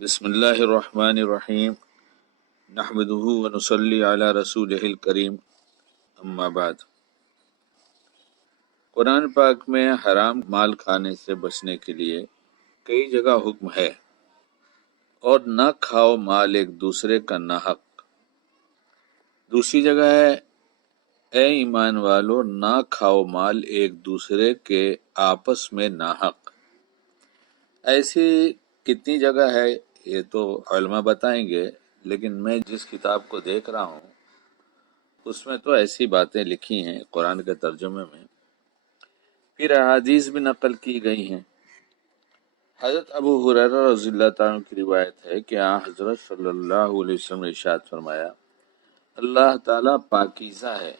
بسم اللہ الرحمن الرحیم نحمدہ ونصلی علی رسولہ الکریم اما بعد۔ قرآن پاک میں حرام مال کھانے سے بچنے کے لیے کئی جگہ حکم ہے، اور نہ کھاؤ مال ایک دوسرے کا ناحق۔ دوسری جگہ ہے اے ایمان والو نہ کھاؤ مال ایک دوسرے کے آپس میں ناحق۔ ایسی کتنی جگہ ہے یہ تو علماء بتائیں گے، لیکن میں جس کتاب کو دیکھ رہا ہوں اس میں تو ایسی باتیں لکھی ہیں قرآن کے ترجمے میں، پھر احادیث بھی نقل کی گئی ہیں۔ حضرت ابو ہریرہ رضی اللہ تعالیٰ عنہ کی روایت ہے کہ حضرت صلی اللہ علیہ وسلم نے ارشاد فرمایا، اللہ تعالیٰ پاکیزہ ہے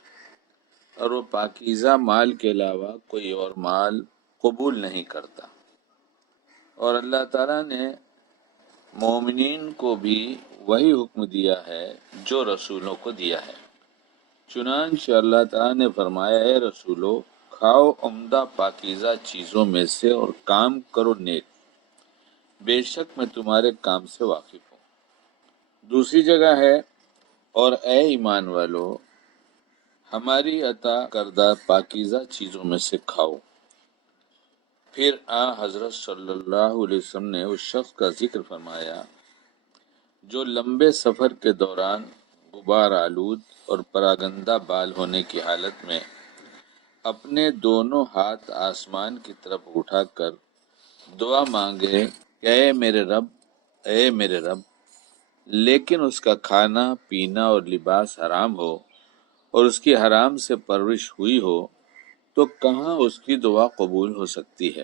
اور وہ پاکیزہ مال کے علاوہ کوئی اور مال قبول نہیں کرتا، اور اللہ تعالیٰ نے مومنین کو بھی وہی حکم دیا ہے جو رسولوں کو دیا ہے۔ چنانچہ اللہ تعالیٰ نے فرمایا، اے رسولو کھاؤ عمدہ پاکیزہ چیزوں میں سے اور کام کرو نیک، بے شک میں تمہارے کام سے واقف ہوں۔ دوسری جگہ ہے اور اے ایمان والو ہماری عطا کردہ پاکیزہ چیزوں میں سے کھاؤ۔ پھر حضرت صلی اللہ علیہ وسلم نے اس شخص کا ذکر فرمایا جو لمبے سفر کے دوران غبار آلود اور پراگندہ بال ہونے کی حالت میں اپنے دونوں ہاتھ آسمان کی طرف اٹھا کر دعا مانگے کہ اے میرے رب، اے میرے رب، لیکن اس کا کھانا پینا اور لباس حرام ہو اور اس کی حرام سے پرورش ہوئی ہو تو کہاں اس کی دعا قبول ہو سکتی ہے؟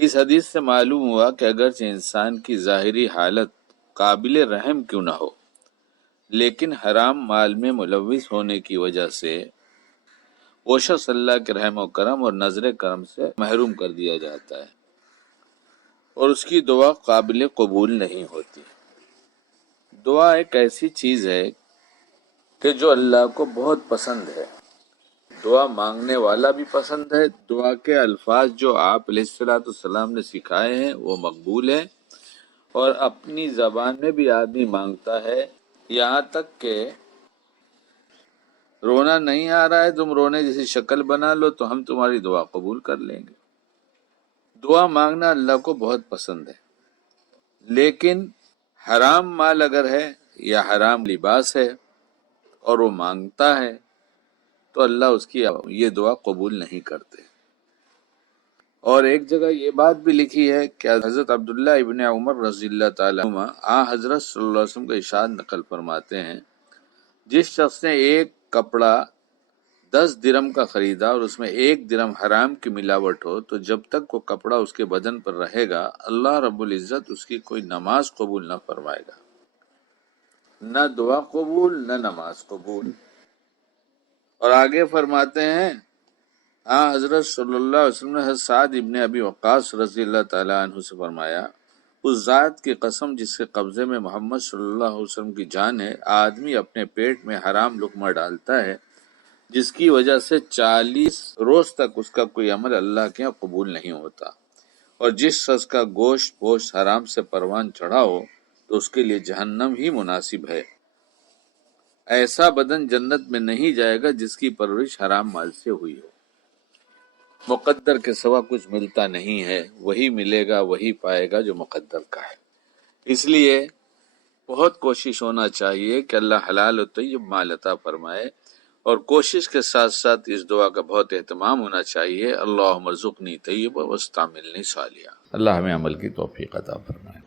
اس حدیث سے معلوم ہوا کہ اگرچہ انسان کی ظاہری حالت قابل رحم کیوں نہ ہو، لیکن حرام مال میں ملوث ہونے کی وجہ سے وہ شخص اللہ کے رحم و کرم اور نظر کرم سے محروم کر دیا جاتا ہے اور اس کی دعا قابل قبول نہیں ہوتی۔ دعا ایک ایسی چیز ہے کہ جو اللہ کو بہت پسند ہے، دعا مانگنے والا بھی پسند ہے، دعا کے الفاظ جو آپ علیہ الصلوۃ والسلام نے سکھائے ہیں وہ مقبول ہیں، اور اپنی زبان میں بھی آدمی مانگتا ہے، یہاں تک کہ رونا نہیں آ رہا ہے تم رونے جیسی شکل بنا لو تو ہم تمہاری دعا قبول کر لیں گے۔ دعا مانگنا اللہ کو بہت پسند ہے، لیکن حرام مال اگر ہے یا حرام لباس ہے اور وہ مانگتا ہے تو اللہ اس کی یہ دعا قبول نہیں کرتے۔ اور ایک جگہ یہ بات بھی لکھی ہے کہ حضرت عبداللہ ابن عمر رضی اللہ تعالیٰ عنہ حضرت صلی اللہ علیہ وسلم کا ارشاد نقل فرماتے ہیں، جس شخص نے ایک کپڑا 10 درہم کا خریدا اور اس میں 1 درہم حرام کی ملاوٹ ہو تو جب تک وہ کپڑا اس کے بدن پر رہے گا اللہ رب العزت اس کی کوئی نماز قبول نہ فرمائے گا، نہ دعا قبول نہ نماز قبول۔ اور آگے فرماتے ہیں حضرت صلی اللہ علیہ وسلم نے حضرت سعد ابن ابی وقاص رضی اللہ تعالیٰ عنہ سے فرمایا، اس ذات کی قسم جس کے قبضے میں محمد صلی اللہ علیہ وسلم کی جان ہے، آدمی اپنے پیٹ میں حرام لقمہ ڈالتا ہے جس کی وجہ سے 40 روز تک اس کا کوئی عمل اللہ کے یہاں قبول نہیں ہوتا، اور جس شخص کا گوشت پوشت حرام سے پروان چڑھا ہو تو اس کے لیے جہنم ہی مناسب ہے۔ ایسا بدن جنت میں نہیں جائے گا جس کی پرورش حرام مال سے ہوئی ہو۔ مقدر کے سوا کچھ ملتا نہیں ہے، وہی ملے گا وہی پائے گا جو مقدر کا ہے۔ اس لیے بہت کوشش ہونا چاہیے کہ اللہ حلال و طیب مال عطا فرمائے، اور کوشش کے ساتھ ساتھ اس دعا کا بہت اہتمام ہونا چاہیے، اللہم ارزقنی طیبا واستعملنی صالحا۔ اللہ ہمیں عمل کی توفیق عطا فرمائے۔